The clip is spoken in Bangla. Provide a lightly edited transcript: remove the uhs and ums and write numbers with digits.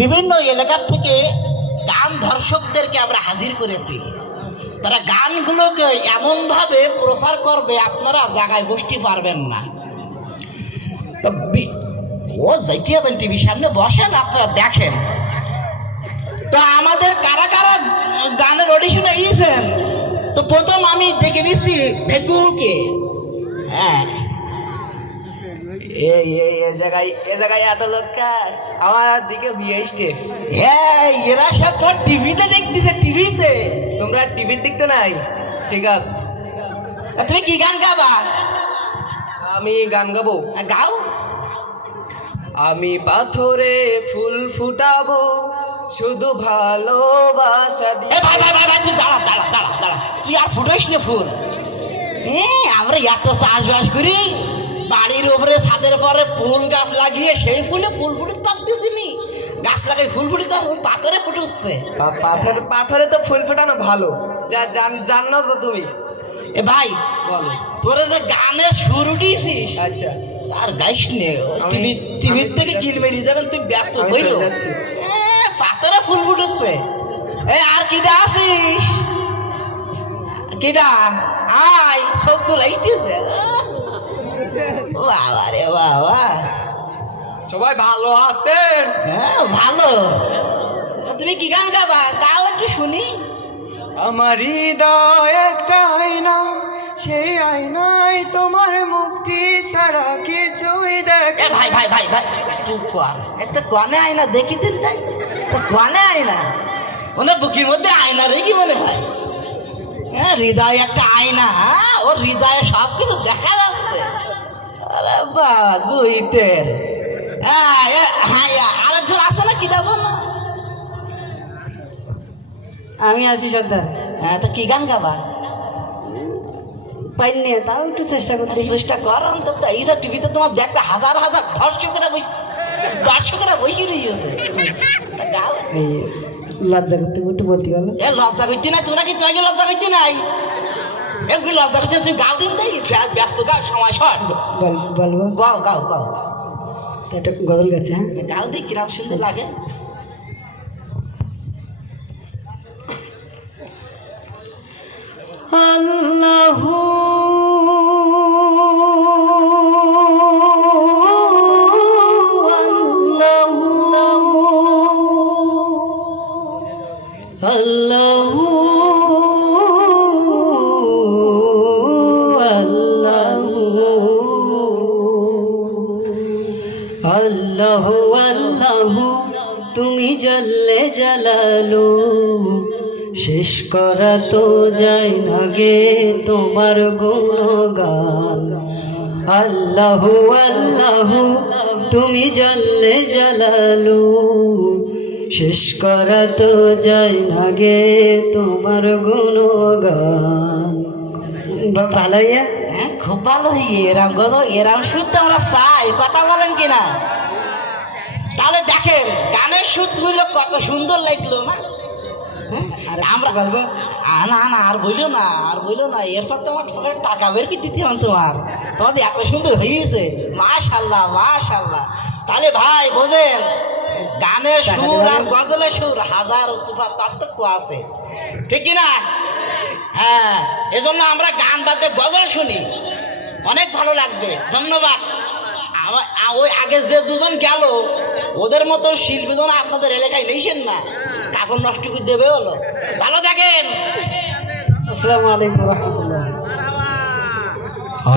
বিভিন্ন এলাকা থেকে গান দর্শকদেরকে আমরা হাজির করেছি। তারা গানগুলোকে এমনভাবে প্রচার করবে আপনারা জায়গায় বসতে পারবেন না। তো ও যাইতে হবেন টিভির সামনে বসেন, আপনারা দেখেন। তো আমাদের কারা কারা গানের অডিশনে গিয়েছেন? তো প্রথম আমি দেখে নিচ্ছি ভেকুলকে। হ্যাঁ, এ জায়গায় এত লোক আমার দিকে বিয়ে আসছে। হ্যাঁ, এরা সব তোর টিভিতে দেখতেছে, টিভিতে। তোমরা টিভির দেখতে নাই? ঠিক আছে, তুমি কি গান গাবা? আমি গান গাবো। গাও। আমি পাথরে ফুল ফুটাবো শুধু ভালোবাসা দিয়ে। ভাই ভাই ভাই ভাই, তুই দাঁড়া দাঁড়া দাঁড়া দাঁড়া, তুই আর ফুটাইস না ফুল। আমরা এত চাষবাস করি, বাড়ির উপরে ছাদের পরে ফুল গাছ লাগিয়ে সেই ফুলে ফুল ফুটে পারতেছি নি। গাছ লাগাই ফুল ফুটে পাথরে ফুটুচ্ছে। পাথরে তো ফুল ফোটানো ভালো, যা জানো তো তুমি। এ ভাই বলো, তোরে যে গানের সুর উঠিয়েছিস, আচ্ছা আর গাইস নে। টিভির থেকে কিল বেরিয়ে যাবেন, তুই ব্যস্ত হইল। পাথরে ফুল ফুটুচ্ছে। আর কিটা আছিস? কিটা আয়, সব তো লাইটিস দে। বাবা রে বাবা, সবাই ভালো আছেন? হ্যাঁ ভালো। তুমি কি গান গাবা? তাও একটু শুনি। আমার হৃদয় একটা আয়না, সেই আয়নায় তোমার মুক্তি ছাড়া কিছুই দেখে। ভাই ভাই ভাই ভাই, চুপ কর। এত কনে আয়না দেখি দিন তাই, কনে আয়না ওনার বুকের মধ্যে আয়না রে কি মনে হয়? হ্যাঁ, হৃদয় একটা আয়না। ওর হৃদয়ে সব কিছু দেখা যাচ্ছে। আরে বা গুইতের। হ্যাঁ আরেকজন আছে না, কিটা জানো? আমি আছি সর্দার। হ্যাঁ, তো কি গান গাবা? পাইনি, তাও একটু চেষ্টা করতে। চেষ্টা কর অন্তত। এই যে টিভিতে তোমার দেখতে হাজার হাজার দর্শকেরা বসে রয়েছে। গাও। এই লজ্জা করতে একটু বলতে পারলো। এ লজ্জা করতে নাই, তোমরা কি তুই লজ্জা করতে নাই? এগুলি লজ্জা করতে তুই গাও দিন তাই, ব্যস্ত গাও, সময় শর্ট। বলবো? গাও গাও গাও, তা একটা গজল গাচ্ছে। হ্যাঁ, গাও দিই, কিরম সুন্দর লাগে। আল্লাহু আল্লাহু আল্লাহু আল্লাহু, তুমি জাল্লে জালালু, শেষ করা তো যায় না গে তোমার গুণগান। আল্লাহু আল্লাহু, তুমি জাল্লে জালালু, শেষ করা তো যায় না গে তোমার গুণগান। ভালো ইয়ে? হ্যাঁ, খুব ভালো। এরাম গো, এরাম শুনতে আমরা চাই। কথা বলেন কিনা? তাহলে দেখেন, গানের সুর তুইলো কত সুন্দর লাগলো না? আমরা বলবো? না না, আর বইলো না, আর বইলো না। এরপর তোমার টাকা বের কি দিতে হন তোমাদের এত সুন্দর হয়েছে। মাশাল্লাহ মাশাল্লাহ। তাহলে ভাই বোঝেন, গানের সুর আর গজলের সুর হাজার পার্থক্য আছে, ঠিক কিনা? হ্যাঁ, এজন্য আমরা গান বাদে গজল শুনি, অনেক ভালো লাগবে। ধন্যবাদ। ওই আগে যে দুজন গেল, ওদের মতো শিল্পীজন আপনাদের এলাকায় নেইছেন না, কাপড় নষ্ট করে দেবে হলো। ভালো থাকেন। আসসালামু আলাইকুম রহমতুল্লাহ।